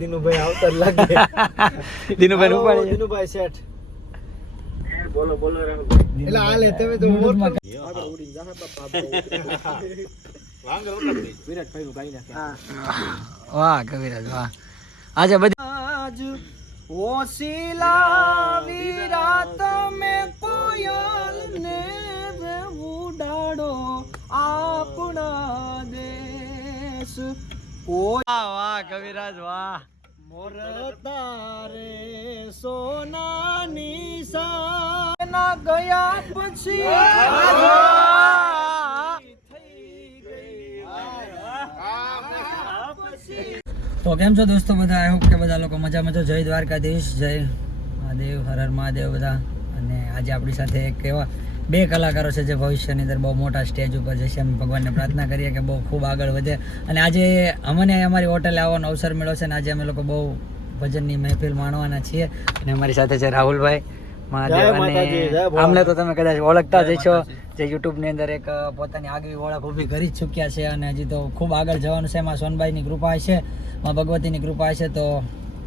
દિનુભાઈ આવતા લાગે. દિનુભાઈ ઉપાડે. દિનુભાઈ શેઠ બોલો બોલો રાહુલભાઈ. એટલે આ લે તમે તો મોટમાં ઉડી જા બાપા. વાંગર ઉતર દે. વિરાટભાઈ નું ગાઈ નાખે. વાહ કવિરાજ વાહ. આજે બધી આજ ઓશીલા વિરાત મે કોયલ ને ઉડાડો આપણા દેશ. વાહ વાહ કવિરાજ વાહ. મોર તારે સોનાની સાના ગયા પછી તો કેમ છો દોસ્તો બધા? આઈ હોપ કે બધા લોકો મજામાં છો. જય દ્વારકાધીશ, જય મહાદેવ, હર હર મહાદેવ બધા. અને આજે આપણી સાથે એક એવા બે કલાકારો છે જે ભવિષ્યની અંદર બહુ મોટા સ્ટેજ ઉપર જશે. અમે ભગવાનને પ્રાર્થના કરીએ કે બહુ ખૂબ આગળ વધે. અને આજે અમને અમારી હોટેલે આવવાનો અવસર મળ્યો છે અને આજે અમે લોકો બહુ ભજનની મહેફિલ માણવાના છીએ. અને અમારી સાથે છે રાહુલભાઈ મહાદેવ. અને આમને તો તમે કદાચ ઓળખતા જ છો, જે યુટ્યુબની અંદર એક પોતાની આગવી ઓળખ ઊભી કરી જ ચૂક્યા છે અને હજી તો ખૂબ આગળ જવાનું છે. એમાં સોનભાઈની કૃપા છે, માં ભગવતીની કૃપા છે, તો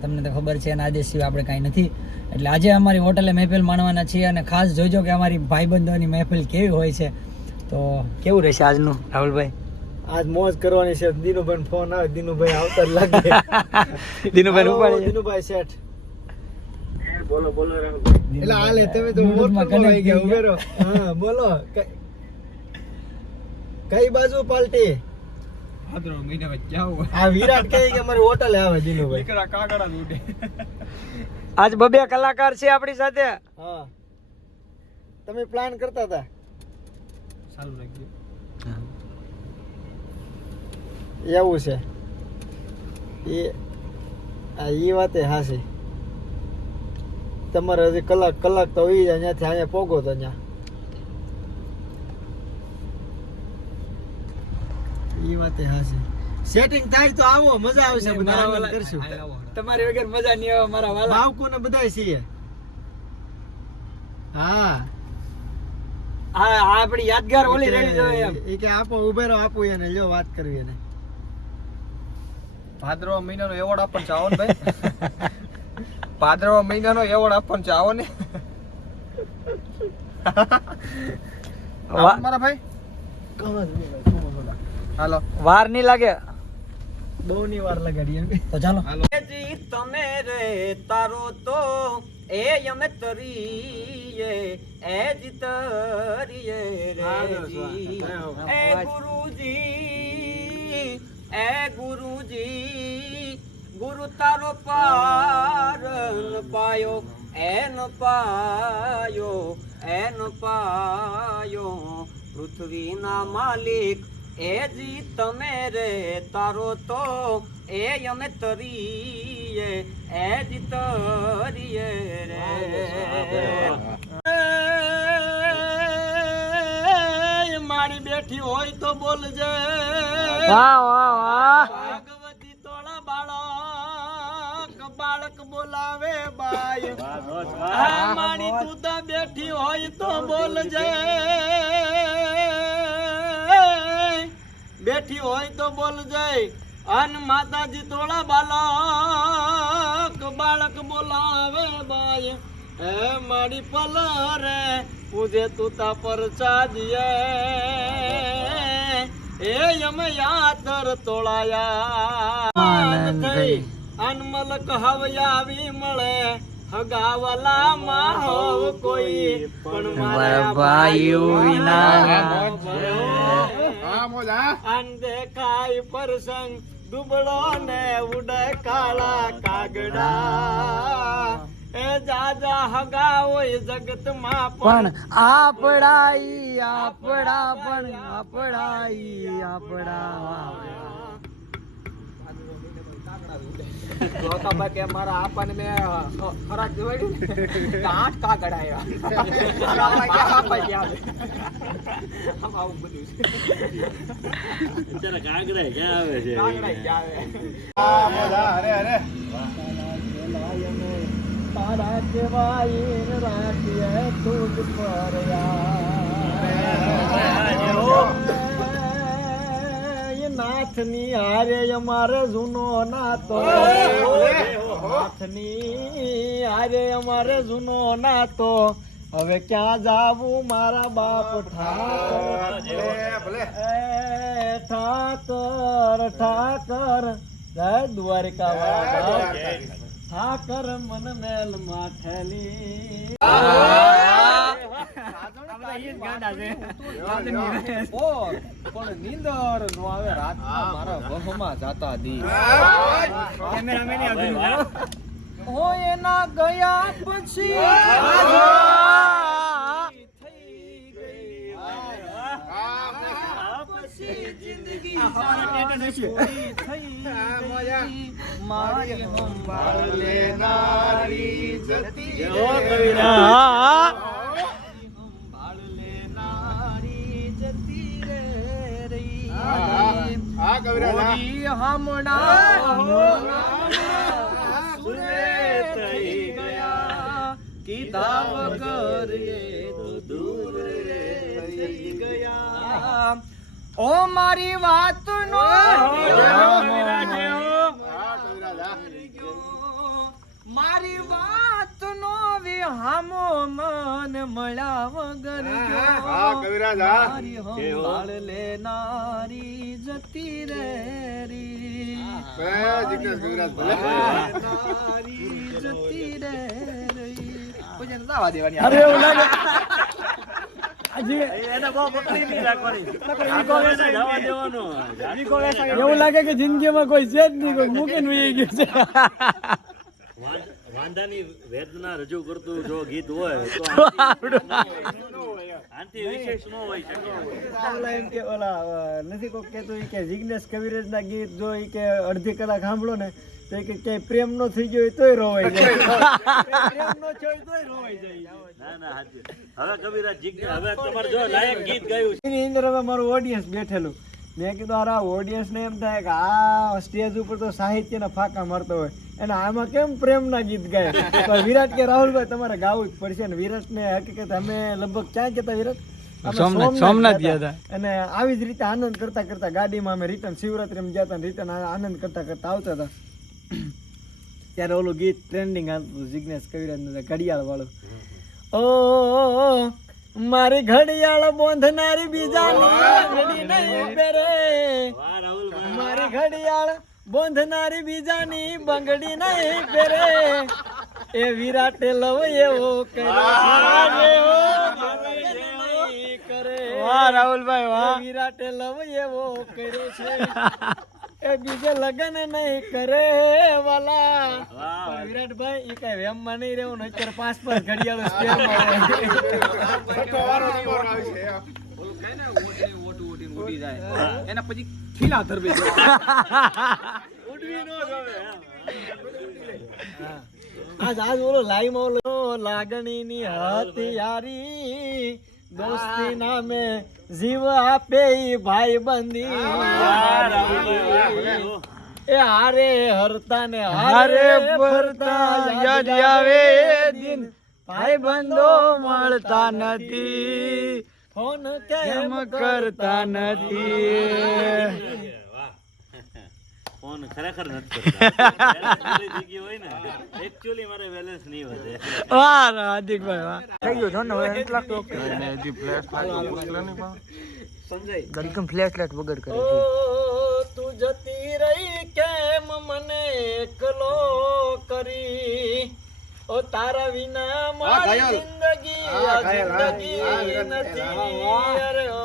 તમને તો ખબર છે એના આદેશ સિવાય આપણે કાંઈ નથી. એટલે આજે અમારી હોટલે મહેફિલ માણવાના છીએ અને ખાસ જોઈજો કે અમારી ભાઈબંધોની મહેફિલ કેવી હોય છે. તો કેવું રહેશે આજનું રાહુલભાઈ? આજ મોજ કરવાની છે. દિનુભાઈ ફોન આવે, દિનુભાઈ આવતા લાગે. દિનુભાઈ ઉપાડે. દિનુભાઈ શેઠ બોલો બોલો રાહુલભાઈ. એટલે આ લે તમે તો મોટમાં કનેક્ટ ગયા. ઉભે રહો. હા બોલો. કઈ બાજુ પાલટી? આ વિરાટ કહે કે અમારી હોટલે આવે દિનુભાઈ. આજ બબે કલાકાર છે આપણી સાથે. હા તમે પ્લાન કરતા હતા. ચાલુ રાખજો. એવું છે એ વાતે હાસી. તમારે હજી કલાક તો હોય જાય ત્યાંથી અહીંયા પોગો તો ત્યાં એ વાતે હાસી. સેટિંગ થાય તો આવો, મજા આવશે. બધા આનંદ કરશું. તમારી વગર મજા નહીં આવે મારા વાલા. બાવકોને બધાય છીએ. હા આ આપણી યાદગાર ઓલી રેડી જોઈએ એમ. એ કે આપો ઉભે રહો, આપો એને લ્યો વાત કરવી એને. ભાદરવા મહિનાનો એવોર્ડ આપણ ચાવો ને ભાઈ. ભાદરવા મહિનાનો એવોર્ડ આપણ ચાવો ને મારા ભાઈ. હાલો, વાર નહીં લાગે, બહુ ની વાર લગાડી એમ. તો ચાલો. તમે રે તારો તો એ અમે તરીએ એ જીતરીએ રે એ ગુરુજી ગુરુ તારો પાર પાયો એન પાયો પૃથ્વીના માલિક એ જી તમે રે તારો તો એ અમે તરીએ એ જી તરીએ રે મારી બેઠી હોય તો બોલજે. વાહ વાહ વાહ. ભગવતી તોળા બાળક બોલાવે બાય. મારી તું તો બેઠી હોય તો બોલજે. બેઠી હોય તો બોલજે. અન માતાજી તોળા બાળક બોલાવે બાય. હે મારી પલરે પૂજે તું તા પર ચાદીએ એ અમે યાતર તોળાયા થઈ અનમલ કહવ્યા આવી મળે હગાવલા માં હોવ કોઈ પણ મારા ભાઈઓ વિના અન દેખાય પરસંગ દુબળો ને ઉડે કાળા કાગડા. એ જાજા હગા હોય જગત માં પણ આપણા કે મારા આપાને મેં ખરાક જોવાડ્યું 8 કાગડા આવ્યા. આવું બધું કાગડા ક્યાં આવે છે? તારા કેવાય રાખીએ તુજ પર ના નાથની હારે અમારે જૂનો નાતો નાથની હારે અમારે જૂનો નાતો હવે ક્યાં જાવું મારા બાપ ઠાકર ઠાકર જય દ્વારિકા ઠાકર મન મેલ માં ઠેલી પણ નીંદર નો આવે રાતમાં મારા વહમાં જાતા દી ઓ એના ગયા પછી જિંદગી મારી સંભાળ લેનારી જતી સંભાળ લેનારી જતી રે રહી કીધા વગર એ તો દૂર થઈ ગયા ઓ મારી વાત નો મારી વાત નો વિહામો મન મળ્યા વગર મારી સંભાળ લેનારી જતી રે રી જતી રે રી અરે એવું લાગે એવું લાગે કે જિંદગીમાં કોઈ છે જ નહીં, કોઈ મૂકીને વહી ગયું છે. વાંધાની વેદના રજૂ કરતું જો ગીત હોય તો આનાથી વિશેષ ન હોય શકે. ઓલા એમ કે ઓલા નથી કોઈ કહેતું ઈ કે જિગ્નેશ કવિરાજના ગીત જો ઈ કે અડધી કલાક સાંભળો ને તો ઈ કે ક્યાંય પ્રેમ નો થઈ ગયો હોય તોય રોવાઈ જાય. પ્રેમ નો થયો હોય તોય રોવાઈ જાય. ના ના હાચું. હવે કવિરાજ હવે તમારે જો લાયક ગીત ગાયું છે. એની અંદર હવે મારું ઓડિયન્સ બેઠેલું, મેં કીધું આ ઓડિયન્સ ને એમ થાય કે આ સ્ટેજ ઉપર તો સાહિત્યના ફાંકા મારતો હોય અને આમાં કેમ પ્રેમના ગીત ગાય. પણ વિરાટ કે રાહુલભાઈ તમારે ગાવું જ પડશે ને. વિરાટ ને હકીકત અમે લગભગ ક્યાં ગયા વિરાટ? સોમનાથ ગયા હતા. અને આવી જ રીતે આનંદ કરતા કરતા ગાડીમાં અમે રિટર્ન શિવરાત્રી ગયા હતા, રિટર્ન આનંદ કરતા કરતા આવતા હતા. ત્યારે ઓલું ગીત ટ્રેન્ડિંગ આવતું જિગ્નેશ કવિરાજ ઘડિયાળ વાળું. ઓ મારી ઘડિયાળ બોંધનારી બીજાની નહીં પહેરે, મારી ઘડિયાળ બોંધનારી બીજાની બંગડી નહીં પહેરે, એ વિરાટે લવ એવો કરે. વાહ રાહુલભાઈ વાહ. વિરાટે લવ એવો કર્યો છે એ બીજે લગન નહીં કરે વાલા. વિરાટભાઈ ઈ કઈ વેમ માં નહીં રહેવું ને અત્યારે 5 ઘડિયાળો સ્પેર માં એના પછી ખીલા ધરવે ઉડવી નો જવે. આજ ઓલો લાઈવ માં ઓલો લાગણી ની હથિયારી દોસ્તી નામે જીવ આપે ભાઈ બંધી એ હારે હરતા ને હારે ફરતા યાદ આવે દિન ભાઈ બંધો મળતા નથી, ફોન કેમ કરતા નથી. ફોન ખરેખર નથી કરતા. હોય ને એક્ચ્યુઅલી મારે બેલેન્સ નહીં વધે. વાહ હાર્દિકભાઈ વાહ. થઈ ગયો છો ને હવે એટલા તો ગલકમ ફ્લેશ લાઈટ વગર કરે છે. તું જતી રહી કેમ મને એકલો કરી, ઓ તારા વિના મારી જિંદગી નથી. અરે ઓ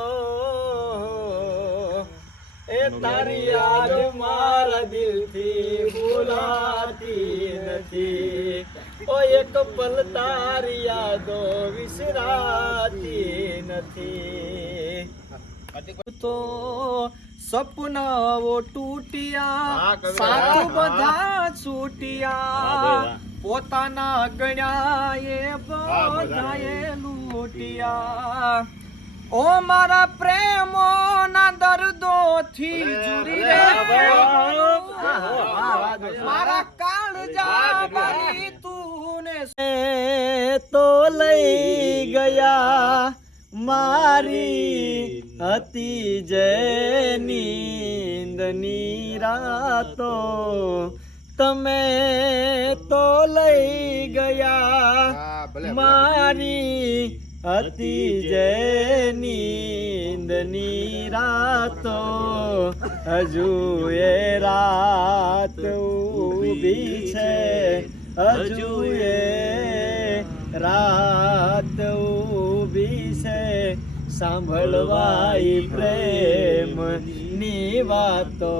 એ તારી યાદ મારા દિલથી ભૂલાતી નથી, ઓ એક પલ તારી યાદો વિસરાતી નથી. તો સપનાઓ તૂટ્યા, સાથ બધા છૂટ્યા, પોતાના ગણ્યા એ બધાએ લૂટ્યા. ઓ મારા પ્રેમો ના દર્દો થી જુરી રે, મારા કાળજા બારી તું ને તો લઈ ગયા, મારી હતી જે નીંદની રાતો તમે તો લઈ ગયા મારી હતી જે નીંદની રાતો હજુ એ રાત ઊભી છે હજુ એ રાત ઊભી છે સાંભળવાઈ પ્રેમની વાતો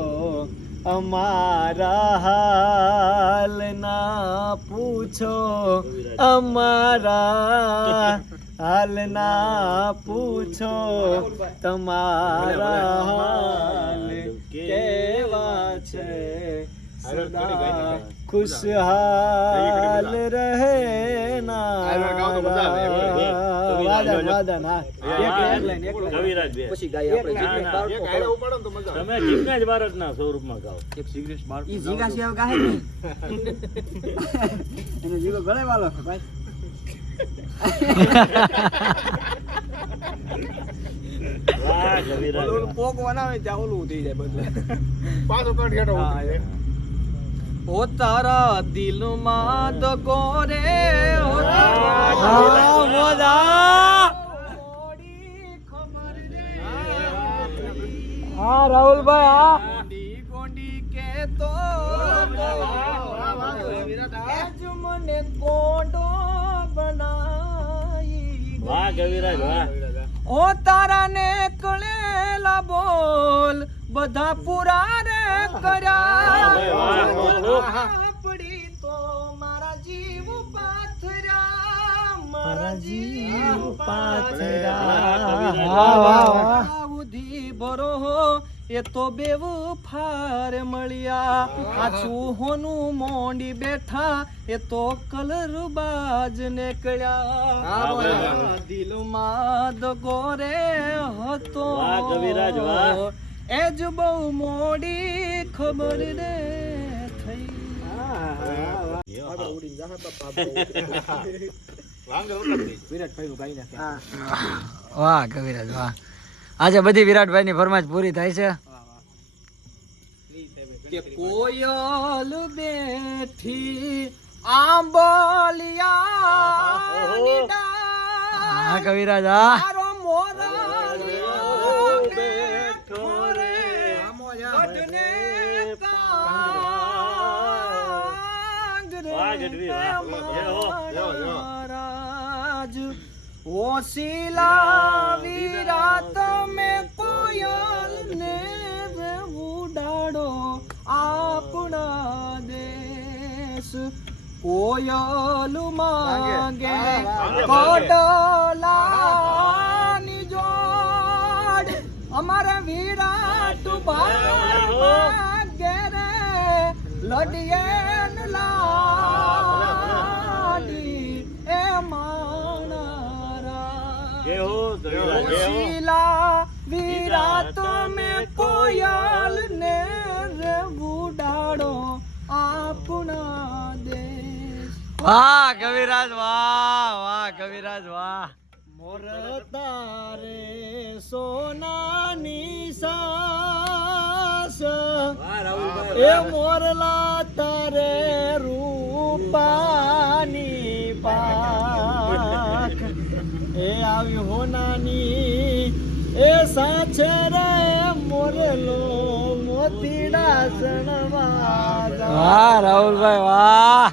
અમારા હાલ ના પૂછો અમારા હાલ ના પૂછો તમારા હાલ કેવા છે સદા ખુશહાલ રહેના વાદન હા એક લાઈન કવિરાજ બે. પછી ગાય આપણે ના, જીગ્નેશ ના. બાળકો તમે જીગ્નેશ ભારતના સ્વરૂપમાં ગાઓ. એક સિગરેટ બાળકો ઈ જીગા સિવાય ગાહે નહીં. એનો જીગો ગળે વાલો છે ભાઈ. વાહ, કવિરાજ વાહ. પોક બનાવે ત્યાં ઓલું થઈ જાય બધું પાછો કટ ઘેટો ઓ તારા દિલમાં દગો રે ઓ હા રાહુલભાઈ હા ગોંડી કે તો મને ગોંડો બનાઈ વાહ, કવિરાજ વાહ. ઓ તારા ને કળેલા બોલ બધા પૂરા રે કર્યા પડી તો મારા જીવ પાથર્યા મારા જીવ પાથર્યા ઉધી ભરો એ તો બેવ ફાર મળ્યા આછું હોનું મોંડી બેઠા એ તો કલર બાજ નીકળ્યા દિલમાં દગો રે હતો વાહ, કવિરાજ વાહ. એ જ બહુ મોડી ખબર રે થઈ વાહ કવિરાજ વાહ. આજે બધી વિરાટભાઈ ની ફરમાઈશ પૂરી થાય છે. કે કોયલ બેઠી આંબલિયા હા કવિરાજ હા. મારો મોરા બેઠો રે વડને તાંગ રે વાહ, ગઢવી, વાહ. જય હો. મહારાજ ઓશીલા વિરાત મેં કોયલ ને ઉડાડો આપણા દેશ કોયલ માંગે કોડલાની જોડ અમારા વિરાટ ભાઈ રે લડીએ લાડી એ માણારા જય હો, કવિરાજ, જય હો. શીલા વિરાટ મેં કોયલ ને રે ઉડાડો આપણા દેશ વાહ કવિરાજ વાહ વાહ કવિરાજ વાહ. મોર તારે સોનાની સાસ એ મોરલા તારે રૂપાની પાખ એ આવી હોનાની એ સાચે રે મોરલો મોતીડા સણવા વાહ રાહુલભાઈ વાહ.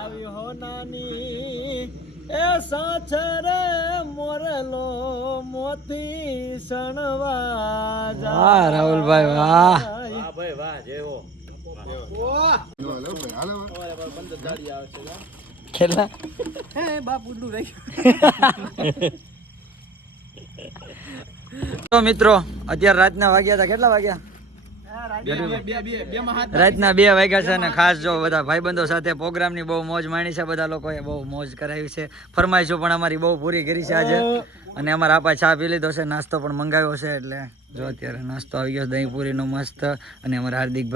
આવી હોનાની એ સાચે રે મોરલો મોતી સણવા વાહ રાહુલભાઈ વાહ. વાહ ભાઈ વાહ, જય હો. કેટલા હે બાપ ઉડલું રહી તો મિત્રો અત્યારે રાતના વાગ્યા હતા કેટલા વાગ્યા રાતના 2 વાગ્યા છે અને ખાસ જો બધા ભાઈબંધો સાથે પ્રોગ્રામની બહુ મોજ માણી છે. બધા લોકોએ બહુ મોજ કરાવી છે. ફરમાઈશો પણ અમારી બહુ પૂરી કરી છે આજે. અને અમારા આપા ચા પી લીધો છે, નાસ્તો પણ મંગાવ્યો છે. એટલે જો અત્યારે નાસ્તો આવી ગયો દહીં પૂરીનો મસ્ત. અને અમારા હાર્દિક